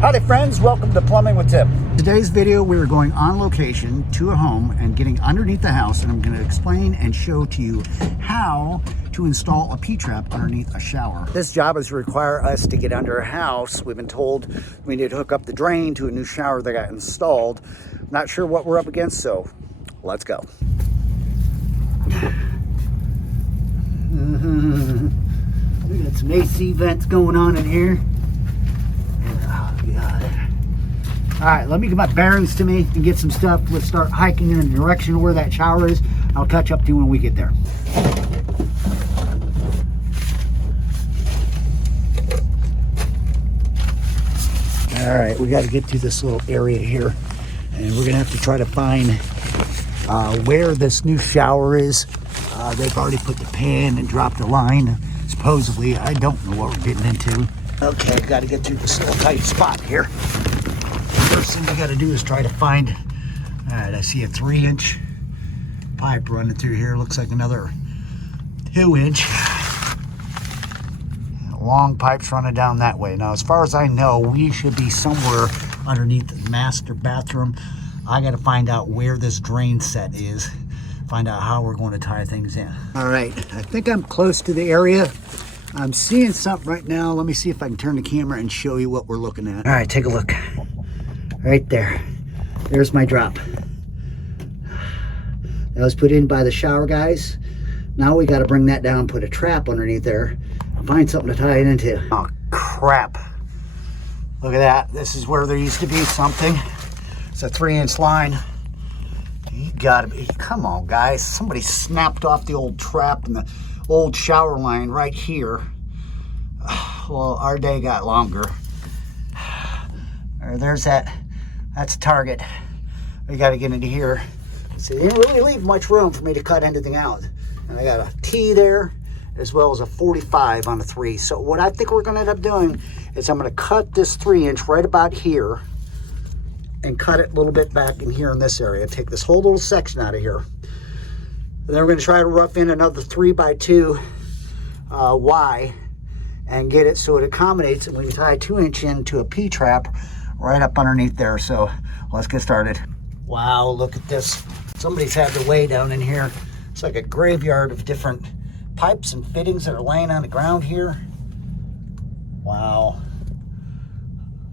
Howdy friends, welcome to Plumbing with Tim. Today's video, we are going on location to a home and getting underneath the house, and I'm going to explain and show to you how to install a P-trap underneath a shower. This job is require us to get under a house. We've been told we need to hook up the drain to a new shower that got installed. Not sure what we're up against, so let's go. We got some AC vents going on in here. Oh, God. All right, let me get my bearings to me and get some stuff. Let's start hiking in the direction of where that shower is. I'll catch up to you when we get there. All right, we got to get to this little area here, and we're gonna have to try to find where this new shower is. They've already put the pan and dropped the line. Supposedly, I don't know what we're getting into. Okay, got to get through this little tight spot here. First thing we got to do is try to find. All right, I see a 3-inch pipe running through here. Looks like another 2-inch. Long pipes running down that way. Now, as far as I know, we should be somewhere underneath the master bathroom. I got to find out where this drain set is. Find out how we're going to tie things in. All right, I think I'm close to the area. I'm seeing something right now. Let me see if I can turn the camera and show you what we're looking at. All right, take a look. Right there. There's my drop. That was put in by the shower guys. Now we got to bring that down, put a trap underneath there, and find something to tie it into. Oh, crap. Look at that. This is where there used to be something. It's a 3-inch line. You gotta be, come on guys. Somebody snapped off the old trap and the old shower line right here. Well, our day got longer. There's that, that's a target. We gotta get into here. So they didn't really leave much room for me to cut anything out. And I got a T there, as well as a 45 on a 3. So what I think we're gonna end up doing is I'm gonna cut this 3-inch right about here and cut it a little bit back in here in this area. Take this whole little section out of here. And then we're going to try to rough in another 3x2 Y and get it so it accommodates, and we can tie a 2-inch into a P-trap right up underneath there. So let's get started. Wow, look at this. Somebody's had their way down in here. It's like a graveyard of different pipes and fittings that are laying on the ground here. Wow.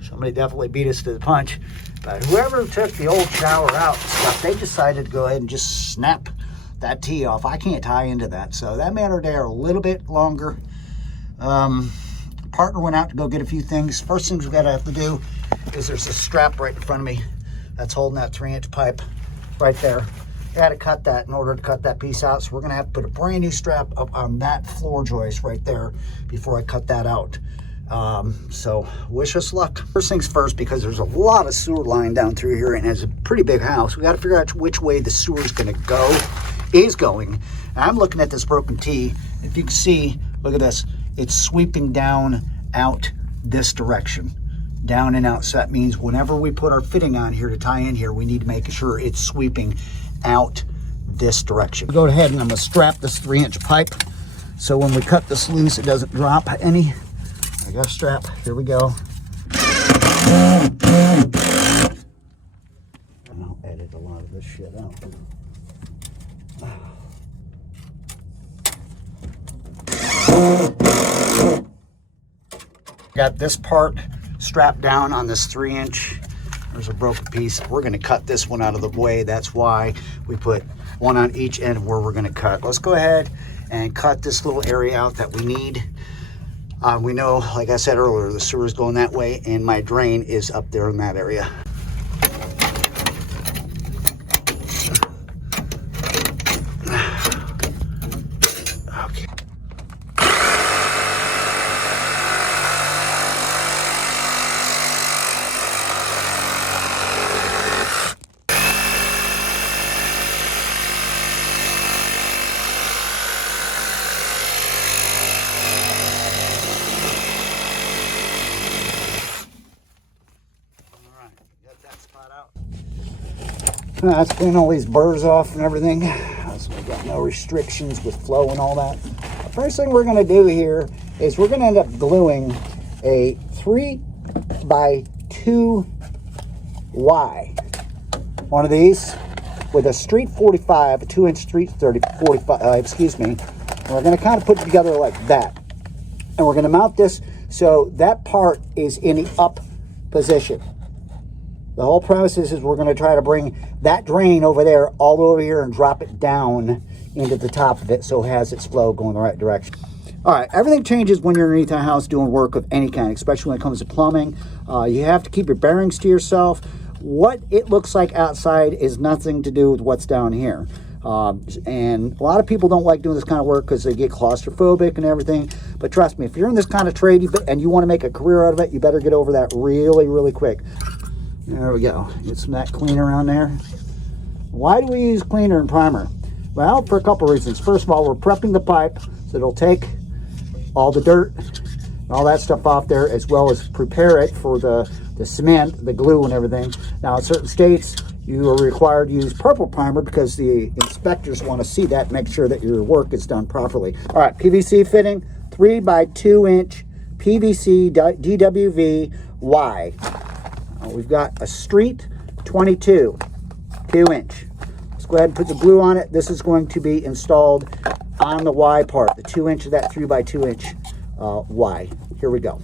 Somebody definitely beat us to the punch. But whoever took the old shower out and stuff, they decided to go ahead and just snap that T off. I can't tie into that. So that made our day a little bit longer. Partner went out to go get a few things. First things we gotta have to do is there's a strap right in front of me that's holding that 3-inch pipe right there. I had to cut that in order to cut that piece out. So we're gonna have to put a brand new strap up on that floor joist right there before I cut that out. So wish us luck. First things first, because there's a lot of sewer line down through here and it's a pretty big house. We got to figure out which way the sewer is going to go, And I'm looking at this broken T. If you can see, look at this. It's sweeping down out this direction, down and out. So that means whenever we put our fitting on here to tie in here, we need to make sure it's sweeping out this direction. Go ahead and I'm going to strap this 3-inch pipe. So when we cut this loose, it doesn't drop any. I got a strap. Here we go. And I'll edit a lot of this shit out. Got this part strapped down on this 3-inch. There's a broken piece. We're going to cut this one out of the way. That's why we put one on each end where we're going to cut. Let's go ahead and cut this little area out that we need. We know, like I said earlier, the sewer is going that way, and my drain is up there in that area. Okay. Let's clean all these burrs off and everything. So we got no restrictions with flow and all that. The first thing we're going to do here is we're going to end up gluing a 3x2 2Y. One of these with a street 45, a 2-inch street 45, excuse me. And we're going to kind of put it together like that. And we're going to mount this so that part is in the up position. The whole premise is we're going to try to bring that drain over there all over here and drop it down into the top of it so it has its flow going the right direction. All right, everything changes when you're underneath a house doing work of any kind, especially when it comes to plumbing. You have to keep your bearings to yourself. What it looks like outside is nothing to do with what's down here. And a lot of people don't like doing this kind of work because they get claustrophobic and everything. But trust me, if you're in this kind of trade and you want to make a career out of it, you better get over that really, really quick. There we go. Get some of that cleaner on there. Why do we use cleaner and primer? Well, for a couple reasons. First of all, we're prepping the pipe so it'll take all the dirt and all that stuff off there, as well as prepare it for the cement, the glue and everything. Now in certain states you are required to use purple primer because the inspectors want to see that, make sure that your work is done properly. All right, PVC fitting, 3 by 2 inch PVC DWV Y. We've got a street 22, 2-inch. Let's go ahead and put the glue on it. This is going to be installed on the Y part, the 2-inch of that 3 by 2 inch Y. Here we go.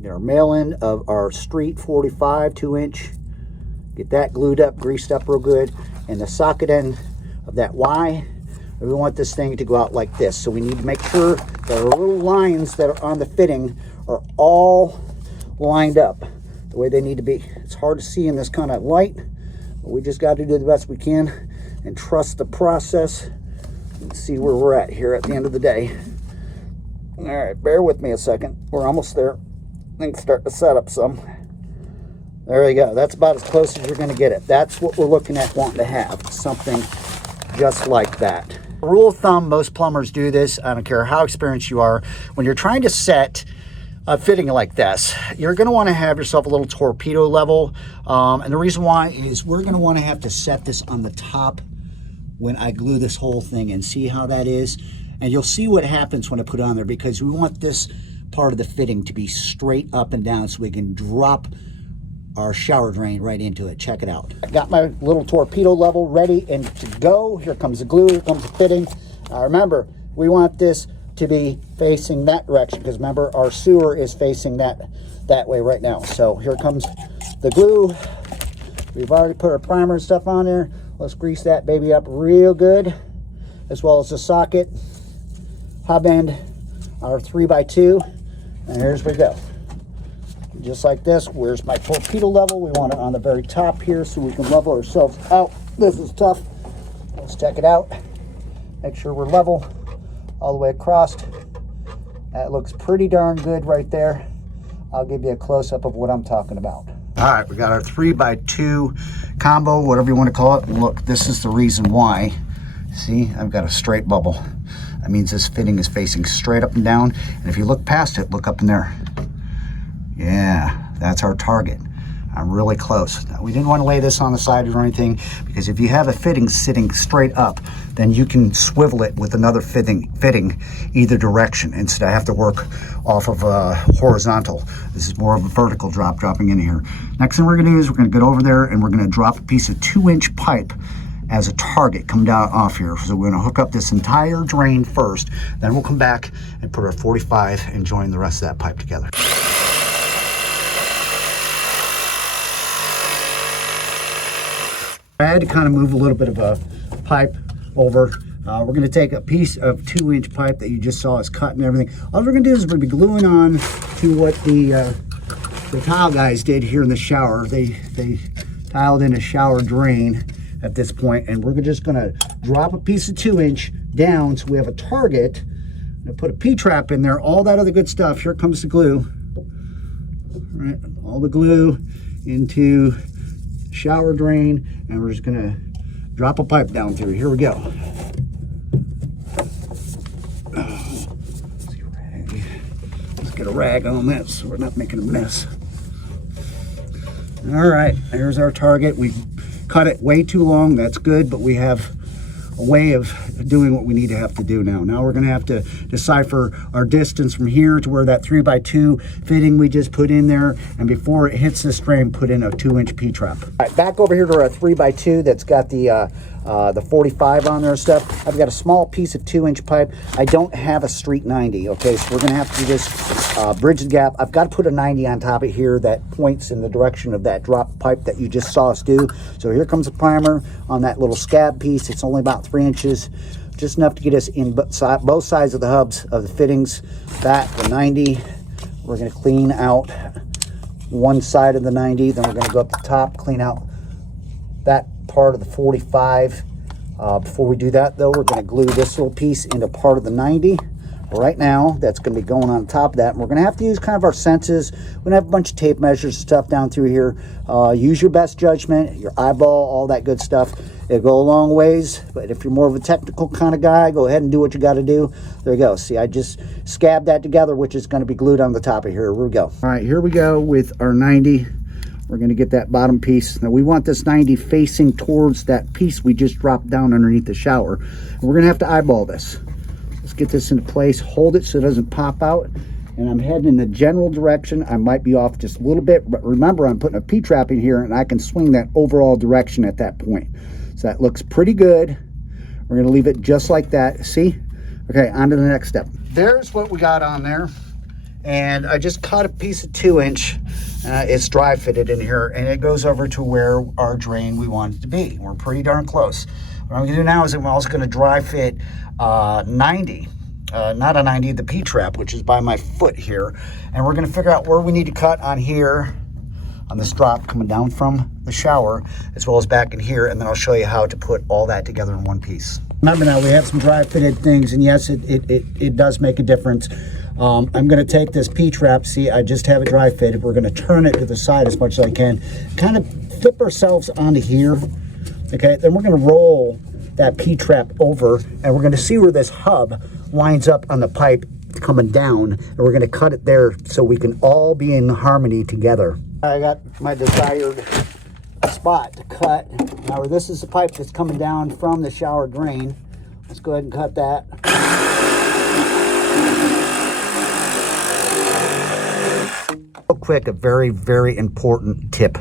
Get our male end of our street 45, 2-inch. Get that glued up, greased up real good. And the socket end of that Y, we want this thing to go out like this. So we need to make sure that our little lines that are on the fitting are all lined up the way they need to be. It's hard to see in this kind of light, but we just got to do the best we can and trust the process and see where we're at here at the end of the day. All right, bear with me a second. We're almost there. Things start to set up some. There you go. That's about as close as you're going to get it. That's what we're looking at wanting to have, something just like that. Rule of thumb, most plumbers do this. I don't care how experienced you are. When you're trying to set a fitting like this, you're going to want to have yourself a little torpedo level. And the reason why is we're going to want to have to set this on the top when I glue this whole thing and see how that is. And you'll see what happens when I put it on there, because we want this part of the fitting to be straight up and down so we can drop our shower drain right into it. Check it out. I got my little torpedo level ready and to go. Here comes the glue, here comes the fitting. Remember, we want this to be facing that direction, because remember, our sewer is facing that way right now. So here comes the glue. We've already put our primer and stuff on there. Let's grease that baby up real good, as well as the socket, hub end, our 3 by 2, and here's we go. Just like this. Where's my torpedo level? We want it on the very top here so we can level ourselves out. This is tough. Let's check it out. Make sure we're level all the way across. That looks pretty darn good right there. I'll give you a close-up of what I'm talking about. All right, we got our 3 by 2 combo, whatever you want to call it. And look, this is the reason why. See, I've got a straight bubble. That means this fitting is facing straight up and down. And if you look past it, look up in there. Yeah, that's our target. I'm really close. Now, we didn't want to lay this on the side or anything, because if you have a fitting sitting straight up, then you can swivel it with another fitting either direction instead of have to work off of horizontal. This is more of a vertical dropping in here. Next thing we're going to do is we're going to get over there and we're going to drop a piece of 2-inch pipe as a target come down off here. So we're going to hook up this entire drain first, then we'll come back and put our 45 and join the rest of that pipe together. I had to kind of move a little bit of a pipe over. We're going to take a piece of 2-inch pipe that you just saw us cut and everything. All we're going to do is we're going to be gluing on to what the tile guys did here in the shower. They tiled in a shower drain at this point, and we're just going to drop a piece of 2-inch down so we have a target. I'm going to put a P-trap in there, all that other good stuff. Here comes the glue. All right, all the glue into shower drain, and we're just gonna drop a pipe down through. Here we go. Let's get a rag on this so we're not making a mess. All right, here's our target. We cut it way too long. That's good, but we have way of doing what we need to have to do now. Now we're going to have to decipher our distance from here to where that 3x2 fitting we just put in there, and before it hits this frame, put in a 2-inch P-trap. All right, back over here to our 3x2 that's got the 45 on there and stuff. I've got a small piece of 2-inch pipe. I don't have a street 90, okay, so we're going to have to just bridge the gap. I've got to put a 90 on top of here that points in the direction of that drop pipe that you just saw us do. So here comes the primer on that little scab piece. It's only about 3 inches, just enough to get us in both sides of the hubs of the fittings. That, the 90, we're going to clean out one side of the 90, then we're going to go up the top, clean out that part of the 45. Before we do that though, we're going to glue this little piece into part of the 90 right now. That's going to be going on top of that, and we're going to have to use kind of our senses. We're going to have a bunch of tape measures and stuff down through here. Use your best judgment, your eyeball, all that good stuff. It'll go a long ways, but if you're more of a technical kind of guy, go ahead and do what you got to do. There you go. See, I just scabbed that together, which is going to be glued on the top of here. Here we go. All right, here we go with our 90. We're going to get that bottom piece. Now we want this 90 facing towards that piece we just dropped down underneath the shower. And we're going to have to eyeball this. Let's get this into place, hold it so it doesn't pop out. And I'm heading in the general direction. I might be off just a little bit, but remember, I'm putting a P-trap in here and I can swing that overall direction at that point. So that looks pretty good. We're going to leave it just like that. See? Okay, on to the next step. There's what we got on there. And I just cut a piece of 2-inch. It's dry fitted in here, and it goes over to where our drain we want it to be. We're pretty darn close. What I'm going to do now is I'm also going to dry fit 90, not a 90, the P-trap, which is by my foot here. And we're going to figure out where we need to cut on here, on this drop coming down from the shower, as well as back in here, and then I'll show you how to put all that together in one piece. Remember now, we have some dry fitted things, and yes, it does make a difference. I'm going to take this P-trap, see, I just have it dry fitted. We're going to turn it to the side as much as I can, kind of flip ourselves onto here, okay? Then we're going to roll that P-trap over, and we're going to see where this hub lines up on the pipe coming down, and we're going to cut it there so we can all be in harmony together. I got my desired spot to cut. Now this is the pipe that's coming down from the shower drain. Let's go ahead and cut that. Real quick, a very, very important tip.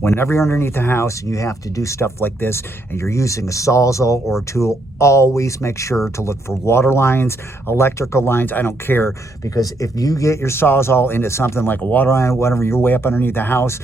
Whenever you're underneath the house and you have to do stuff like this and you're using a Sawzall or a tool, always make sure to look for water lines, electrical lines, I don't care, because if you get your Sawzall into something like a water line or whatever, you're way up underneath the house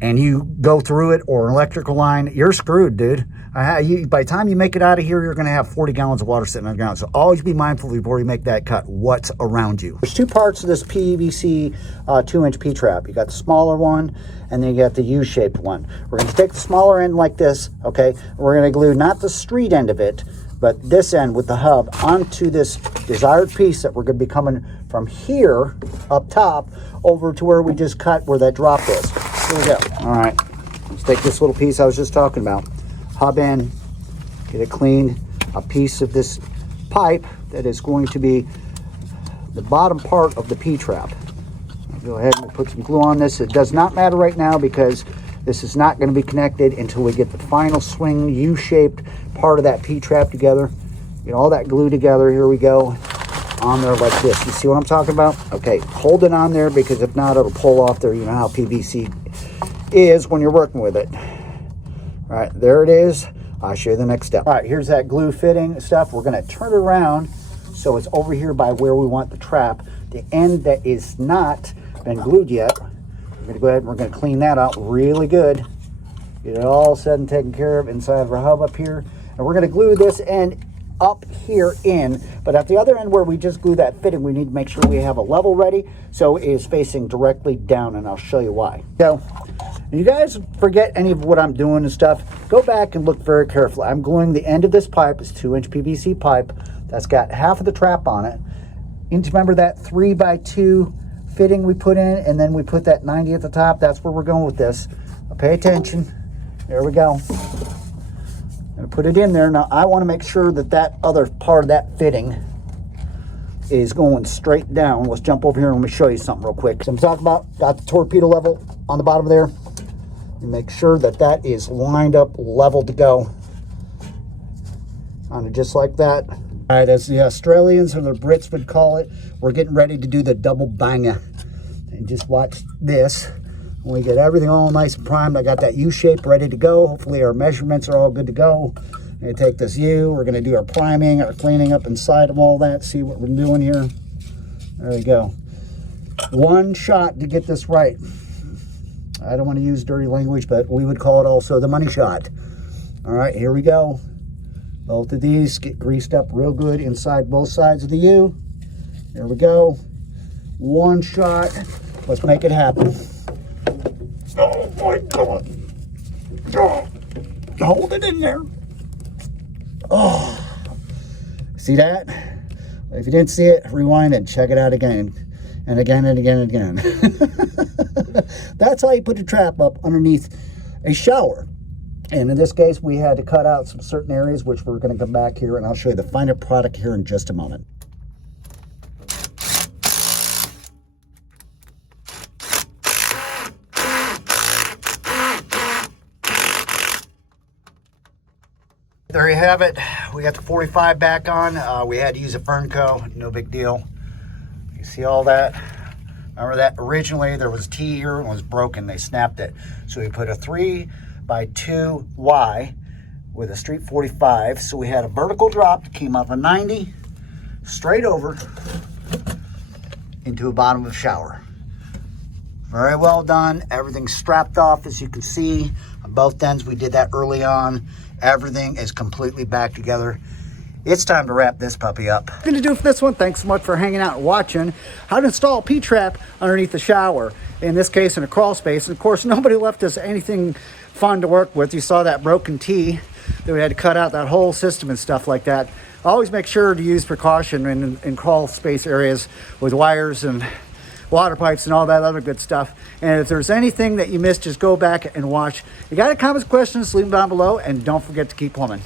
and you go through it, or an electrical line, you're screwed, dude. By the time you make it out of here, you're going to have 40 gallons of water sitting on the ground. So always be mindful before you make that cut, what's around you. There's two parts of this PVC 2-inch P-trap. You got the smaller one, and then you got the U-shaped one. We're going to take the smaller end like this, okay? We're going to glue not the street end of it, but this end with the hub onto this desired piece that we're going to be coming from here up top over to where we just cut where that drop is. Here we go. All right, let's take this little piece I was just talking about. Hub in, get it clean, a piece of this pipe that is going to be the bottom part of the P-trap. Go ahead and put some glue on this. It does not matter right now because this is not going to be connected until we get the final swing U-shaped part of that P-trap together. Get all that glue together. Here we go. On there like this. You see what I'm talking about? Okay, hold it on there because if not, it'll pull off there. You know how PVC is when you're working with it. All right, there it is. I'll show you the next step. All right, here's that glue fitting stuff. We're going to turn it around so it's over here by where we want the trap. The end that is not been glued yet, we're going to go ahead and we're going to clean that out really good. Get it all said and taken care of inside of our hub up here. And we're going to glue this end up here in, but at the other end where we just glue that fitting, we need to make sure we have a level ready so it is facing directly down, and I'll show you why. So you guys forget any of what I'm doing and stuff, go back and look very carefully. I'm gluing the end of this pipe, it's 2-inch PVC pipe that's got half of the trap on it. And remember that 3x2 fitting we put in, and then we put that 90 at the top. That's where we're going with this. Now pay attention. There we go. I'm going to put it in there. Now I want to make sure that that other part of that fitting is going straight down. Let's jump over here and let me show you something real quick. So I'm talking about, got the torpedo level on the bottom there. And make sure that that is lined up level to go. on it just like that. All right, as the Australians or the Brits would call it, we're getting ready to do the double banger. And just watch this. When we get everything all nice and primed, I got that U shape ready to go. Hopefully our measurements are all good to go. I'm going to take this U. We're going to do our priming, our cleaning up inside of all that. See what we're doing here. There we go. One shot to get this right. I don't want to use dirty language, but we would call it also the money shot. All right, here we go. Both of these get greased up real good inside both sides of the U. There we go. One shot. Let's make it happen. Oh my God. Oh, hold it in there. Oh, see that? If you didn't see it, rewind and check it out again. And again and again and again. That's how you put a trap up underneath a shower. And in this case, we had to cut out some certain areas, which we're going to come back here, and I'll show you the final product here in just a moment. There you have it. We got the 45 back on. We had to use a Fernco, no big deal. You see all that? Remember that originally there was a T here and it was broken. They snapped it. So we put a 3x2 Y with a Street 45. So we had a vertical drop, came up a 90, straight over into a bottom of the shower. Very well done. Everything's strapped off, as you can see. On both ends, we did that early on. Everything is completely back together. It's time to wrap this puppy up. That's going to do it for this one. Thanks so much for hanging out and watching how to install a P-trap underneath the shower. In this case, in a crawl space. And of course, nobody left us anything fun to work with. You saw that broken T that we had to cut out that whole system and stuff like that. Always make sure to use precaution in crawl space areas with wires and water pipes and all that other good stuff. And if there's anything that you missed, just go back and watch. You got any comments, questions, leave them down below, and don't forget to keep plumbing.